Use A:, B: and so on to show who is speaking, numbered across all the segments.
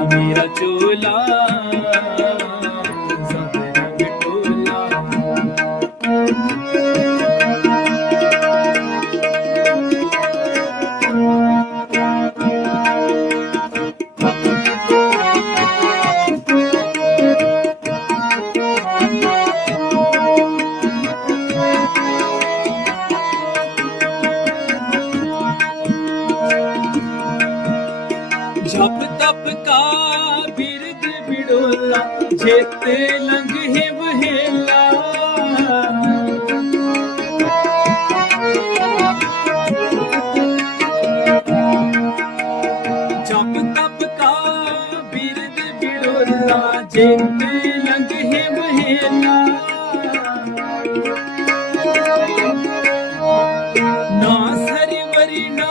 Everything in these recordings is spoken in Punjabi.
A: ਮੇਰਾ ਚੋਲਾ। ਜਪ ਤਪ ਕਾ ਬਿਰਦ ਬਿੜੋਲਾ, ਜੇਤ ਲੰਘੇ ਵਹੇਲਾ। ਜਪ ਤਪ ਕਾ ਬਿਰਦ ਬਿੜੋਲਾ, ਜੇਤ ਲੰਘੇ ਵਹੇਲਾ। ਨਾ ਸਰਵਰੀ ਨਾ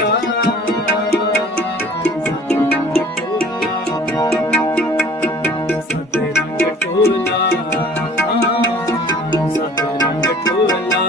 A: सतरंग टोला